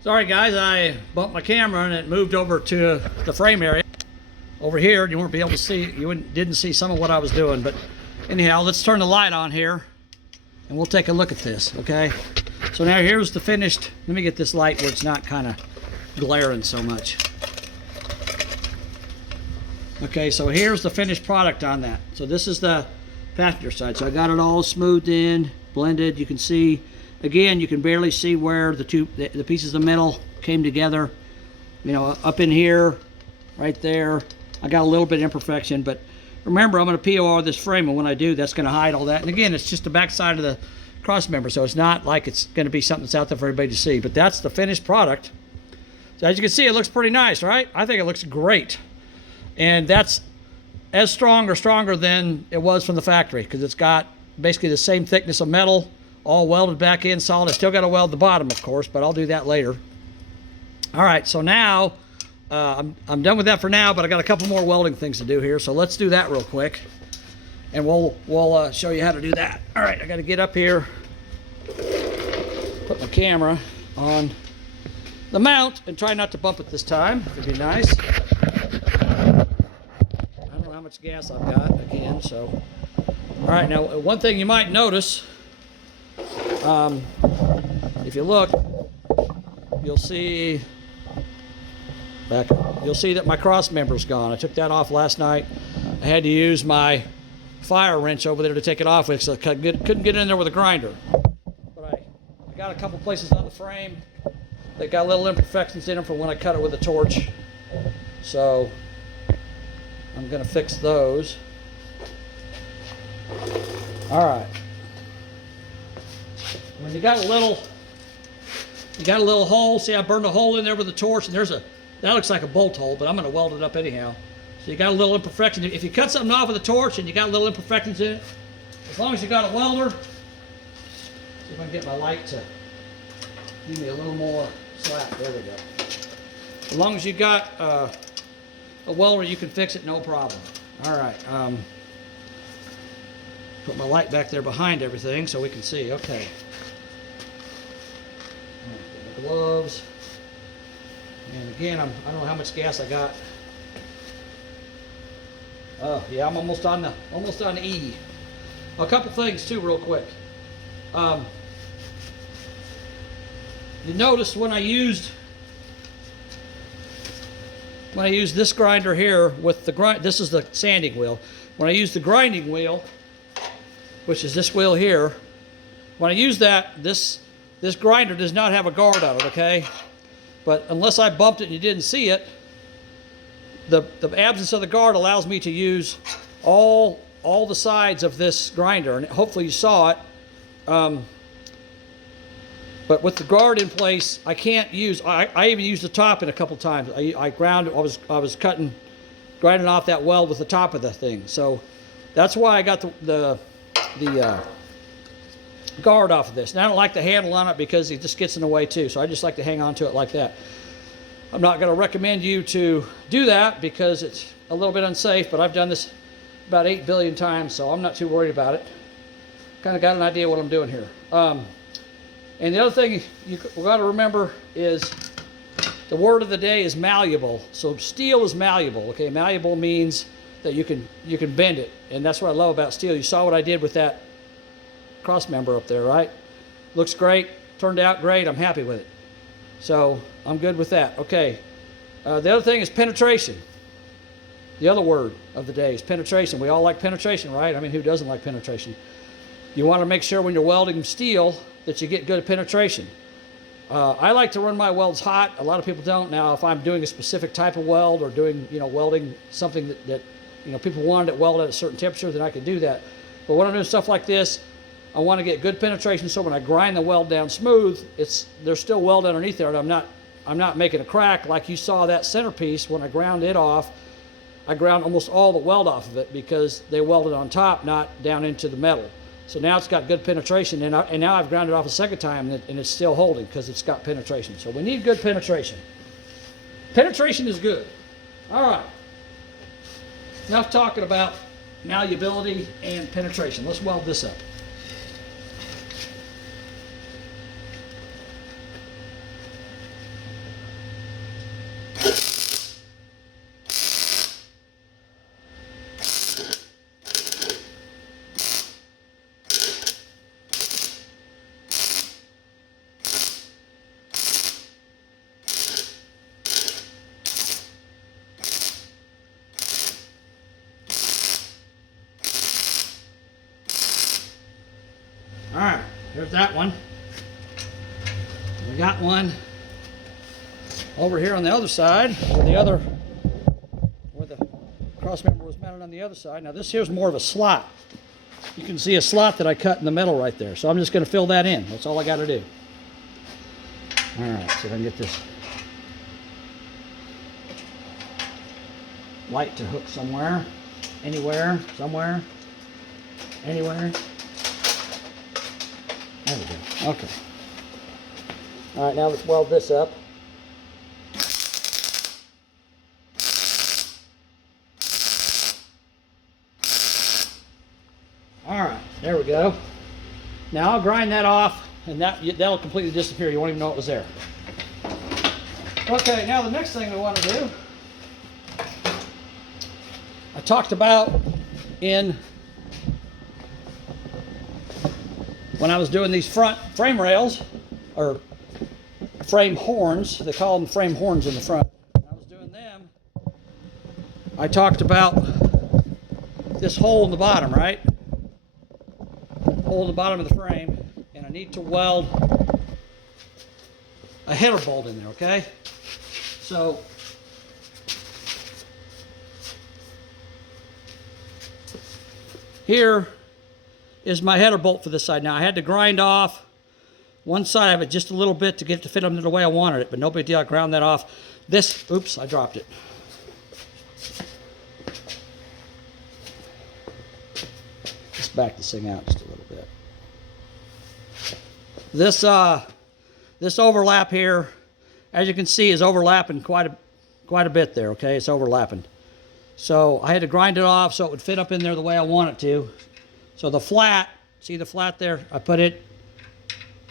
Sorry guys, I bumped my camera and it moved over to the frame area. Over here, you won't be able to see, didn't see some of what I was doing, but anyhow, let's turn the light on here and we'll take a look at this, okay? So now here's the finished, let me get this light where it's not kind of glaring so much. Okay, so here's the finished product on that. So this is the passenger side. So I got it all smoothed in, blended. You can see, again, you can barely see where the pieces of metal came together. You know, up in here, right there. I got a little bit of imperfection, but remember, I'm going to POR this frame, and when I do, that's going to hide all that. And again, it's just the back side of the cross member, so it's not like it's going to be something that's out there for everybody to see. But that's the finished product. So as you can see, it looks pretty nice, right? I think it looks great. And that's as strong or stronger than it was from the factory, because it's got basically the same thickness of metal, all welded back in solid. I still got to weld the bottom, of course, but I'll do that later. All right, so now I'm done with that for now, but I got a couple more welding things to do here, so let's do that real quick, and we'll show you how to do that. All right, I got to get up here, put my camera on the mount, and try not to bump it this time. It'd be nice. I don't know how much gas I've got again, so. All right, now one thing you might notice, if you look, you'll see that my cross member's gone. I took that off last night. I had to use my fire wrench over there to take it off with, so I couldn't get in there with a grinder. But I got a couple places on the frame that got little imperfections in them from when I cut it with a torch. So I'm gonna fix those. All right. When you got a little hole, see I burned a hole in there with a torch, and that looks like a bolt hole, but I'm going to weld it up anyhow. So you got a little imperfection. If you cut something off with a torch and you got little imperfections in it, as long as you got a welder, see if I can get my light to give me a little more slack. There we go. As long as you got a welder, you can fix it, no problem. All right. Put my light back there behind everything so we can see. Okay. Get my gloves. And again, I don't know how much gas I got. Oh yeah, I'm almost on the E. A couple things too, real quick. You noticed when I used when I use this grinder here with the grind, this is the sanding wheel. When I use the grinding wheel, which is this wheel here, when I use that, this grinder does not have a guard on it, okay? But unless I bumped it and you didn't see it, the absence of the guard allows me to use all the sides of this grinder, and hopefully you saw it. But with the guard in place, I can't use. I even used the top in a couple times. I was grinding off that weld with the top of the thing. So that's why I got the guard off of this. And I don't like the handle on it because it just gets in the way too. So I just like to hang on to it like that. I'm not going to recommend you to do that because it's a little bit unsafe, but I've done this about 8 billion times, so I'm not too worried about it. Kind of got an idea what I'm doing here. And the other thing we've got to remember is the word of the day is malleable. So steel is malleable. Okay, malleable means that you can bend it, and that's what I love about steel. You saw what I did with that cross member up there, right? Looks great, turned out great. I'm happy with it. So I'm good with that. Okay. The other thing is penetration. The other word of the day is penetration. We all like penetration, right? I mean, who doesn't like penetration? You want to make sure when you're welding steel that you get good penetration. I like to run my welds hot. A lot of people don't. Now, if I'm doing a specific type of weld or doing, welding something that people wanted it welded at a certain temperature, then I can do that. But when I'm doing stuff like this, I want to get good penetration so when I grind the weld down smooth, there's still weld underneath there, and I'm not making a crack like you saw that centerpiece when I ground it off. I ground almost all the weld off of it because they welded on top, not down into the metal. So now it's got good penetration, and now I've ground it off a second time, and it's still holding because it's got penetration. So we need good penetration. Penetration is good. All right. Enough talking about malleability and penetration. Let's weld this up. All right, there's that one. We got one over here on the other side, where the cross member was mounted on the other side. Now this here's more of a slot. You can see a slot that I cut in the middle right there. So I'm just going to fill that in. That's all I got to do. All right, so if I can get this light to hook somewhere, anywhere, somewhere, anywhere. There we go. Okay. All right, now let's weld this up. All right, there we go. Now I'll grind that off, and that'll completely disappear. You won't even know it was there. Okay, now the next thing we want to do, I talked about when I was doing these front frame rails, or frame horns, they call them frame horns in the front. When I was doing them, I talked about this hole in the bottom, right? Hole in the bottom of the frame, and I need to weld a header bolt in there, okay? So, here is my header bolt for this side. Now I had to grind off one side of it just a little bit to get it to fit under the way I wanted it, but no big deal. I ground that off. Oops, I dropped it. Let's back this thing out just a little bit. This overlap here, as you can see, is overlapping quite a bit there. Okay, it's overlapping. So I had to grind it off so it would fit up in there the way I want it to. So the flat, see the flat there? I put it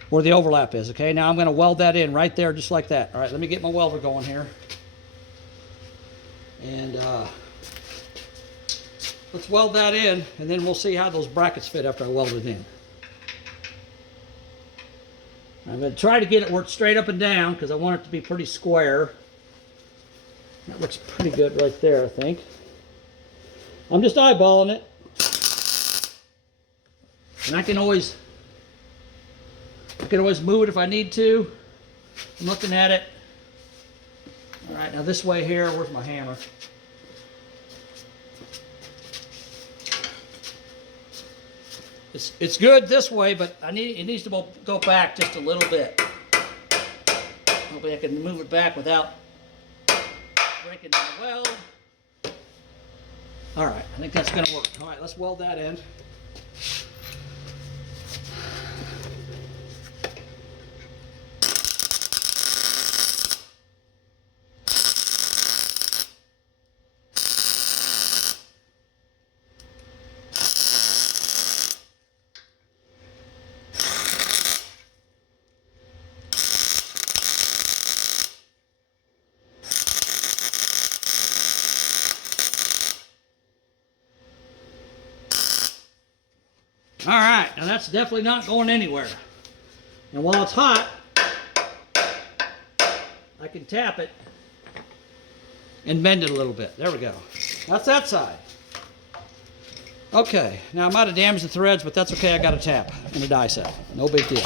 where the overlap is, okay? Now I'm going to weld that in right there just like that. All right, let me get my welder going here. And let's weld that in, and then we'll see how those brackets fit after I weld it in. I'm going to try to get it worked straight up and down because I want it to be pretty square. That looks pretty good right there, I think. I'm just eyeballing it. And I can always move it if I need to. I'm looking at it. All right, now this way here, where's my hammer? It's good this way, but it needs to go back just a little bit. Hopefully I can move it back without breaking my weld. All right, I think that's gonna work. All right, let's weld that in. All right, now that's definitely not going anywhere. And while it's hot, I can tap it and bend it a little bit. There we go. That's that side. Okay, now I might have damaged the threads, but that's okay. I got a tap and a die set. No big deal.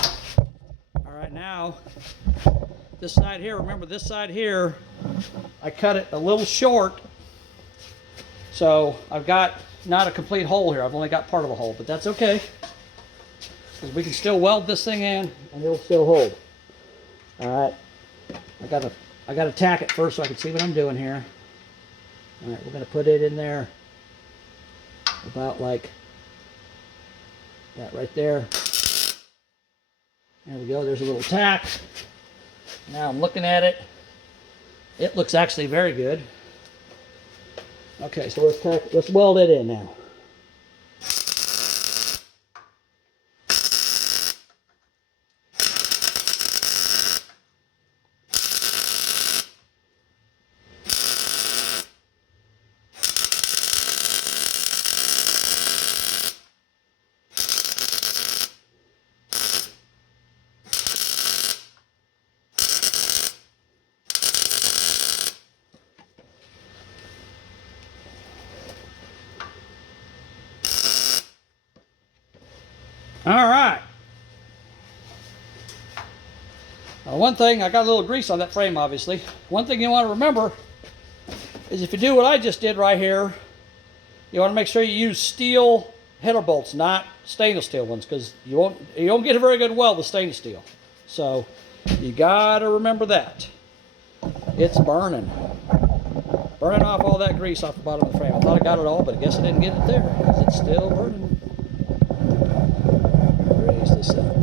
All right, now this side here, remember this side here, I cut it a little short. So I've got not a complete hole here. I've only got part of a hole, but that's okay. Because we can still weld this thing in and it'll still hold. All right. I gotta tack it first so I can see what I'm doing here. All right, we're gonna put it in there about like that right there. There we go. There's a little tack. Now I'm looking at it. It looks actually very good. Okay, so let's weld it in now. All right. Now one thing, I got a little grease on that frame, obviously. One thing you want to remember is if you do what I just did right here, you want to make sure you use steel header bolts, not stainless steel ones, because you won't get a very good weld with stainless steel. So you got to remember that. It's burning. Burning off all that grease off the bottom of the frame. I thought I got it all, but I guess I didn't get it there, because it's still burning. Raise this up.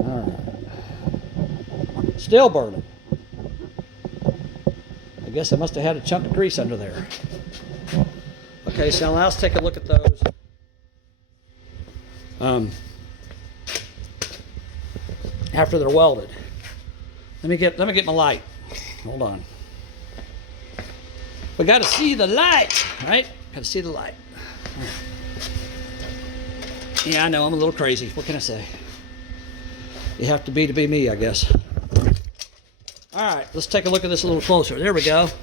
Alright. Still burning. I guess I must have had a chunk of grease under there. Okay, so now let's take a look at those. After they're welded. Let me get my light. Hold on. We got to see the light, right? Got to see the light. Yeah, I know, I'm a little crazy. What can I say? You have to be me, I guess. All right, let's take a look at this a little closer. There we go. So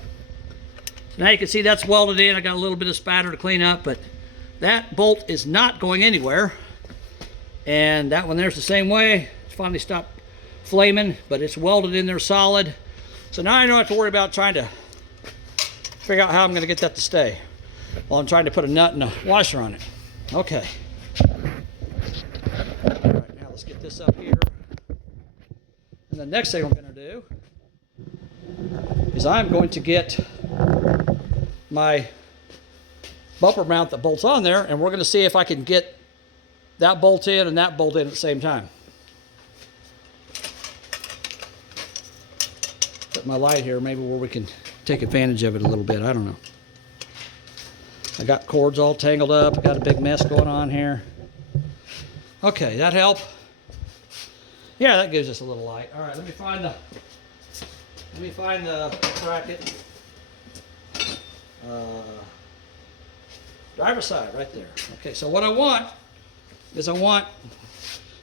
now you can see that's welded in. I got a little bit of spatter to clean up, but that bolt is not going anywhere. And that one there's the same way. It's finally stopped flaming, but it's welded in there solid. So now I don't have to worry about trying to figure out how I'm going to get that to stay while I'm trying to put a nut and a washer on it. Okay. All right, now let's get this up here. And the next thing I'm going to do is I'm going to get my bumper mount that bolts on there, and we're going to see if I can get that bolt in and that bolt in at the same time. Put my light here, maybe where we can take advantage of it a little bit. I don't know. I got cords all tangled up. I got a big mess going on here. Okay, that help? Yeah, that gives us a little light. All right, let me find the bracket. Driver's side, right there. Okay, so what I want is I want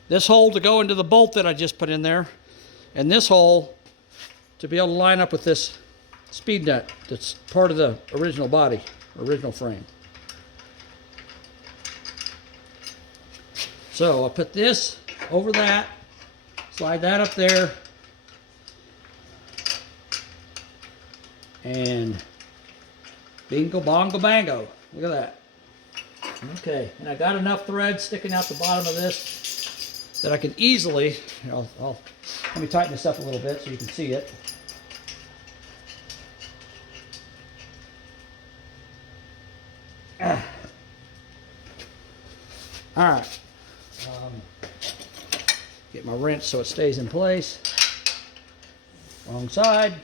this hole to go into the bolt that I just put in there, and this hole to be able to line up with this speed nut that's part of the original body, original frame. So I'll put this over that, slide that up there, and bingo bongo bango. Look at that. Okay, and I got enough thread sticking out the bottom of this that I can easily, let me tighten this up a little bit so you can see it. All right. Get my wrench so it stays in place. Wrong side.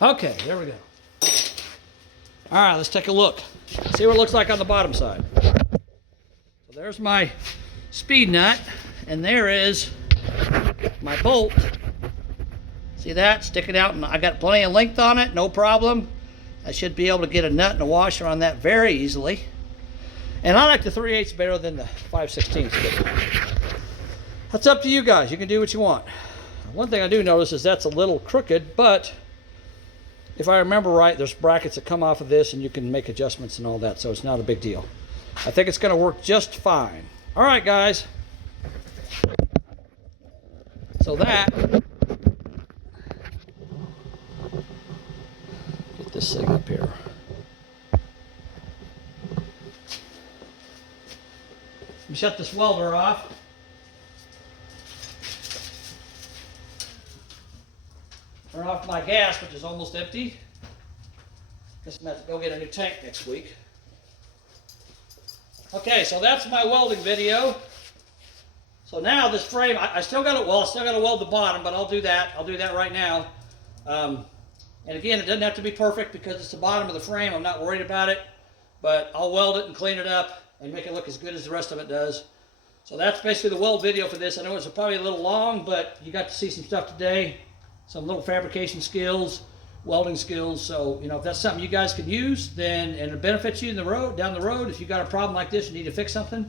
Okay, there we go. All right, let's take a look. See what it looks like on the bottom side. So there's my speed nut, and there is my bolt. See that sticking out? And I got plenty of length on it, no problem. I should be able to get a nut and a washer on that very easily. And I like the 3/8 better than the 5/16. That's up to you guys. You can do what you want. One thing I do notice is that's a little crooked, but if I remember right, there's brackets that come off of this and you can make adjustments and all that, so it's not a big deal. I think it's going to work just fine. All right, guys. So that, get this thing up here. Let me shut this welder off. Turn off my gas, which is almost empty. Guess I'm going to have to go get a new tank next week. Okay, so that's my welding video. So now this frame, I still got to, well, I still got to weld the bottom, but I'll do that. I'll do that right now. And again, it doesn't have to be perfect because it's the bottom of the frame. I'm not worried about it, but I'll weld it and clean it up and make it look as good as the rest of it does. So that's basically the weld video for this. I know it's probably a little long, but you got to see some stuff today. Some little fabrication skills, welding skills. So, if that's something you guys could use, then, and it benefits you down the road, if you got a problem like this, you need to fix something,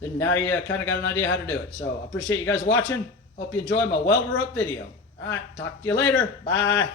then now you kind of got an idea how to do it. So I appreciate you guys watching. Hope you enjoyed my welder up video. All right, talk to you later. Bye.